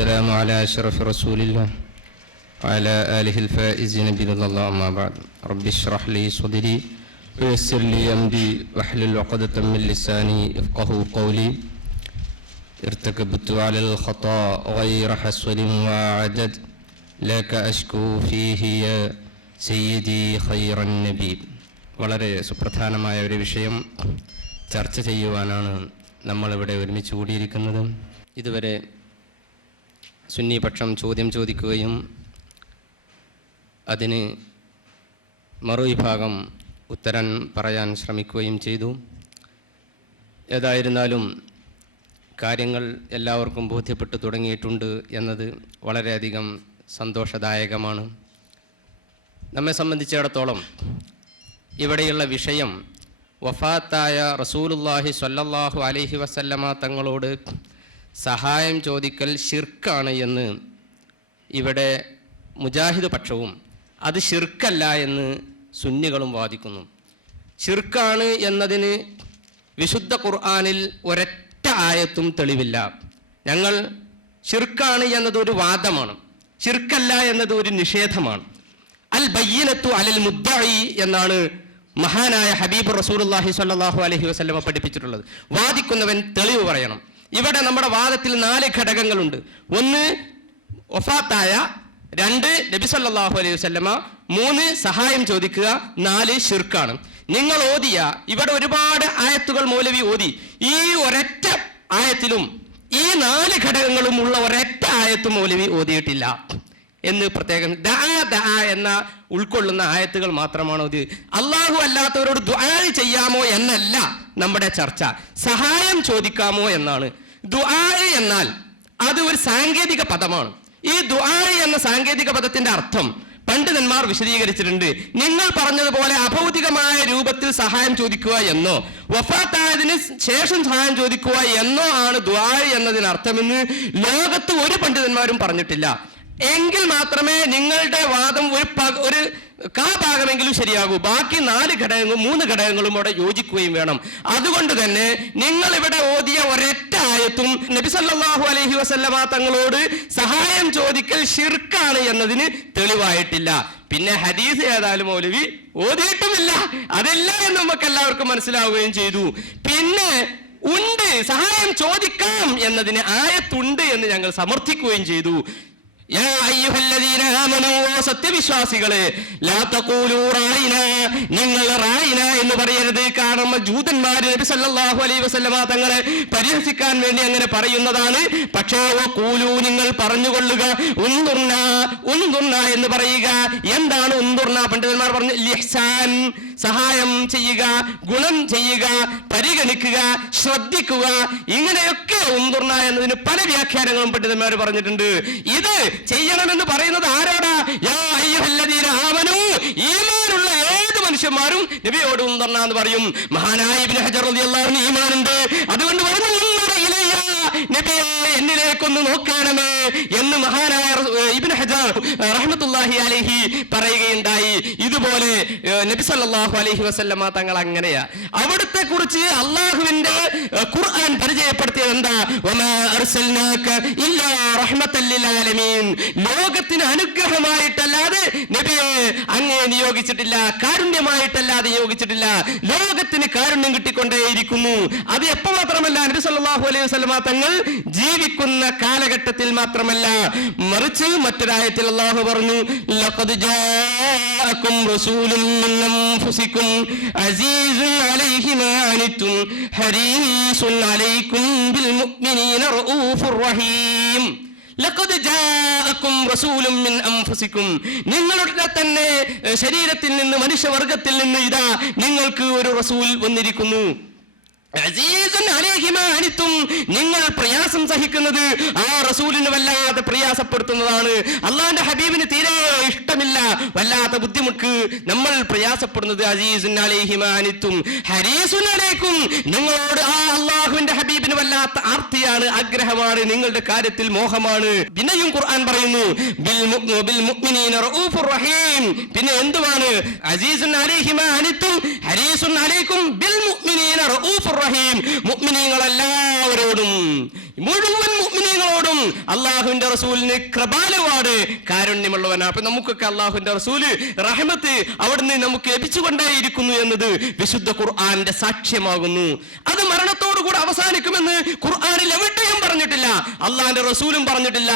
السلام على أشرف رسول الله وعلى آله الفائزين برضا الله. أما بعد رب اشرح لي صدري ويسر لي أمري واحلل عقدة من لساني يفقهوا قولي. ارتكبت على الخطأ غير حسن وعدد لك أشكو فيه يا سيدي خير النبي. വളരെ സുപ്രധാനമായ ഒരു വിഷയം ചർച്ച ചെയ്യുവാനാണ് നമ്മളിവിടെ ഒരുമിച്ച് കൂടിയിരിക്കുന്നത്. ഇതുവരെ സുന്നി പക്ഷം ചോദ്യം ചോദിക്കുകയും അതിന് മറുവിഭാഗം ഉത്തരം പറയാൻ ശ്രമിക്കുകയും ചെയ്തു. ഏതായിരുന്നാലും കാര്യങ്ങൾ എല്ലാവർക്കും ബോധ്യപ്പെട്ടു തുടങ്ങിയിട്ടുണ്ട് എന്നത് വളരെയധികം സന്തോഷദായകമാണ്. നമ്മെ സംബന്ധിച്ചിടത്തോളം ഇവിടെയുള്ള വിഷയം വഫാത്തായ റസൂലുള്ളാഹി സ്വല്ലല്ലാഹു അലൈഹി വസല്ലമ തങ്ങളോട് സഹായം ചോദിക്കൽ ശിർക്കാണ് എന്ന് ഇവിടെ മുജാഹിദ് പക്ഷവും അത് ശിർക്കല്ല എന്ന് സുന്നികളും വാദിക്കുന്നു. ശിർക്കാണ് എന്നതിന് വിശുദ്ധ ഖുർആനിൽ ഒരൊറ്റ ആയത്തും തെളിവില്ല. ഞങ്ങൾ ശിർക്കാണ് എന്നതൊരു വാദമാണ്, ശിർക്കല്ല എന്നത് ഒരു നിഷേധമാണ്. അൽ ബയ്യിനത്തു അലൽ മുദ്ദഇ എന്നാണ് മഹാനായ ഹബീബ് റസൂലുള്ളാഹി സ്വല്ലല്ലാഹു അലൈഹി വസല്ലമ പഠിപ്പിച്ചിട്ടുള്ളത്. വാദിക്കുന്നവൻ തെളിവ് പറയണം. ഇവിടെ നമ്മുടെ വാദത്തിൽ 4 ഘടകങ്ങളുണ്ട്. 1 വഫാത്തായ, 2 നബി സല്ലല്ലാഹു അലൈഹി വസല്ലമ, 3 സഹായം ചോദിക്കുക, 4 ശിർക്കാണ്. നിങ്ങൾ ഓതിയ ഇവിടെ ഒരുപാട് ആയത്തുകൾ മൗലവി ഓതി. ഈ ഒരൊറ്റ ആയത്തിലും ഈ 4 ഘടകങ്ങളും ഉള്ള ഒരൊറ്റ ആയത്തും മൗലവി ഓതിയിട്ടില്ല എന്ന് പ്രത്യേകം ദഅ എന്ന ഉൾക്കൊള്ളുന്ന ആയത്തുകൾ മാത്രമാണ് ഇത്. അള്ളാഹു അല്ലാത്തവരോട് ദുആ ചെയ്യാമോ എന്നല്ല നമ്മുടെ ചർച്ച, സഹായം ചോദിക്കാമോ എന്നാണ്. ദുആ എന്നാൽ അത് ഒരു സാങ്കേതിക പദമാണ്. ഈ ദുആ എന്ന സാങ്കേതിക പദത്തിന്റെ അർത്ഥം പണ്ഡിതന്മാർ വിശദീകരിച്ചിട്ടുണ്ട്. നിങ്ങൾ പറഞ്ഞതുപോലെ അഭൗതികമായ രൂപത്തിൽ സഹായം ചോദിക്കുക എന്നോ വഫാത്തായതിന് ശേഷം സഹായം ചോദിക്കുക എന്നോ ആണ് ദുആ എന്നതിനർത്ഥമെന്ന് ലോകത്ത് ഒരു പണ്ഡിതന്മാരും പറഞ്ഞിട്ടില്ല. എങ്കിൽ മാത്രമേ നിങ്ങളുടെ വാദം ഒരു ഭാഗമെങ്കിലും ശരിയാകൂ. ബാക്കി 4 ഘടകങ്ങളും 3 ഘടകങ്ങളും അവിടെ യോജിക്കുകയും വേണം. അതുകൊണ്ട് തന്നെ നിങ്ങൾ ഇവിടെ ഓതിയ ഒരൊറ്റ ആയത്തും നബി സല്ലല്ലാഹു അലൈഹി വസല്ലമ തങ്ങളോട് സഹായം ചോദിക്കൽ ശിർക്കാണ് എന്നതിന് തെളിവായിട്ടില്ല. പിന്നെ ഹദീസ് ഏതായാലും മൗലവി ഓതിയിട്ടുമില്ല, അതില്ല എന്ന് നമുക്ക് എല്ലാവർക്കും മനസ്സിലാവുകയും ചെയ്തു. പിന്നെ ഉണ്ട്, സഹായം ചോദിക്കാം എന്നതിന് ആയത്തുണ്ട് എന്ന് ഞങ്ങൾ സമർത്ഥിക്കുകയും ചെയ്തു. സത്യവിശ്വാസികളെ, നിങ്ങൾ റായിന എന്ന് പറയരുത്. കാരണം ജൂതന്മാര് നബി സല്ലല്ലാഹു അലൈഹി വസല്ലമ തങ്ങളെ പരിഹസിക്കാൻ വേണ്ടി അങ്ങനെ പറയുന്നതാണ്. പക്ഷേ ഖൂലു, നിങ്ങൾ പറഞ്ഞുകൊള്ളുക, ഉൻദുർന ഉൻദുർന എന്ന് പറയുക. എന്താണ് ഉൻദുർന? പണ്ഡിതന്മാർ പറഞ്ഞു ഇഹ്സാൻ, സഹായം ചെയ്യുക, ഗുണം ചെയ്യുക, പരിഗണിക്കുക, ശ്രദ്ധിക്കുക. ഇങ്ങനെയൊക്കെ ഉൻദുർന എന്നതിന് പല വ്യാഖ്യാനങ്ങളും പണ്ഡിതന്മാർ പറഞ്ഞിട്ടുണ്ട്. ഇത് ചെയ്യണമെന്ന് പറയുന്നത് ആരോടാ? യാ അയ്യുഹല്ലദീന ആമനൂ, ഈമാനുള്ള ഏത് മനുഷ്യന്മാരും നബിയോട് ഉൻദുർന എന്ന് പറയും. മഹാനായ ഇബ്നു ഹജർ റളിയല്ലാഹു അൻഹു ഈമാനുണ്ട്, അതുകൊണ്ട് പറഞ്ഞു നബിയെ എന്നിലേക്കൊന്ന് നോക്കണമേ എന്ന് മഹാനായ ഇബ്നു ഹജർ റഹ്മത്തുള്ളാഹി അലൈഹി പറയുകയുണ്ടായി. ഇതുപോലെ നബി സല്ലല്ലാഹു അലൈഹി വസല്ലമ തങ്ങൾ അങ്ങനെയാ. അവിടുത്തെ കുറിച്ച് അള്ളാഹുവിന്റെ ഖുർആൻ പരിചയപ്പെടുത്തിയത് എന്താ? വമാ അർസൽനാക ഇല്ലാ റഹ്മത്തൽ ലിൽ ആലമീൻ, ലോകത്തിന് അനുഗ്രഹമായിട്ടല്ലാതെ നബിയെ അങ്ങേ നിയോഗിച്ചിട്ടില്ല, കാരുണ്യമായിട്ടല്ലാതെ നിയോഗിച്ചിട്ടില്ല. ലോകത്തിന് കാരുണ്യം കിട്ടിക്കൊണ്ടേയിരിക്കുന്നു. അത് എപ്പോൾ മാത്രമല്ല, നബി സല്ലല്ലാഹു അലൈഹി വസല്ലമ തങ്ങൾ ജീവിക്കുന്ന കാലഘട്ടത്തിൽ മാത്രമല്ല, മറിച്ച് മറ്റൊരായത്തിൽ അല്ലാഹു പറഞ്ഞു ലഖദ് ജാഅകും റസൂലുൻ മിൻ അൻഫുസികും അസീസുൻ അലൈഹി മാ അനിതും ഹരീസുൻ അലൈക്കും ബിൽ മുഅ്മിനീന റഊഫുർ റഹീം. ലഖദ് ജാഅകും റസൂലുൻ മിൻ അൻഫുസികും, നിങ്ങളുടെ തന്നെ ശരീരത്തിൽ നിന്ന്, മനുഷ്യവർഗത്തിൽ നിന്ന് ഇതാ നിങ്ങൾക്ക് ഒരു റസൂൽ വന്നിരിക്കുന്നു. അസീസുൻ അലൈഹി മാ അനിതും, നിങ്ങൾ പ്രയാസം സഹിക്കുന്നത് ആ റസൂലിന് വല്ലാതെ പ്രയാസപ്പെടുത്തുന്നതാണ്. അള്ളാഹുവിന്റെ ഹബീബിന് തീരെ ഇഷ്ടമില്ല, വല്ലാത്ത ബുദ്ധിമുട്ട് നമ്മൾ പ്രയാസപ്പെടുന്നത്. അസീസുൻ അലൈഹി മാ അനിതും ഹരീസുൻ അലൈക്കും, നിങ്ങളോട് ആ അള്ളാഹുവിന്റെ ഹബീബിന് വല്ലാത്ത ആർത്തിയാണ്, ആഗ്രഹമാണ്, നിങ്ങളുടെ കാര്യത്തിൽ മോഹമാണ്. പിന്നെയും ഖുർആൻ പറയുന്നു ബിൽ മുഅ്മിനീന റഊഫുർ റഹീം. പിന്നെ എന്തുവാണ്? അസീസുൻ അലൈഹി മാ അനിതും ഹരീസുൻ അലൈക്കും ബിൽ മുഅ്മിനീന റഊഫുർ റഹീം. മുഅ്മിനീങ്ങൾ എല്ലാവരോടും, മുഴുവൻ മുഅ്മിനീങ്ങളോടും അല്ലാഹുവിന്റെ റസൂലിന് കൃപാലുവാണ്, കാരുണ്യമുള്ളവനാണ്. അപ്പൊ നമുക്കൊക്കെ അല്ലാഹുവിന്റെ റസൂല് റഹ്മത്ത് അവിടുന്ന് നമുക്ക് ലഭിച്ചുകൊണ്ടേയിരിക്കുന്നു എന്നത് വിശുദ്ധ ഖുർആന്റെ സാക്ഷ്യമാകുന്നു. അത് മരണത്തോടു കൂടെ അവസാനിക്കുമെന്ന് ഖുർആനിൽ എവിടെയും പറഞ്ഞിട്ടില്ല, അല്ലാഹുവിന്റെ റസൂലും പറഞ്ഞിട്ടില്ല.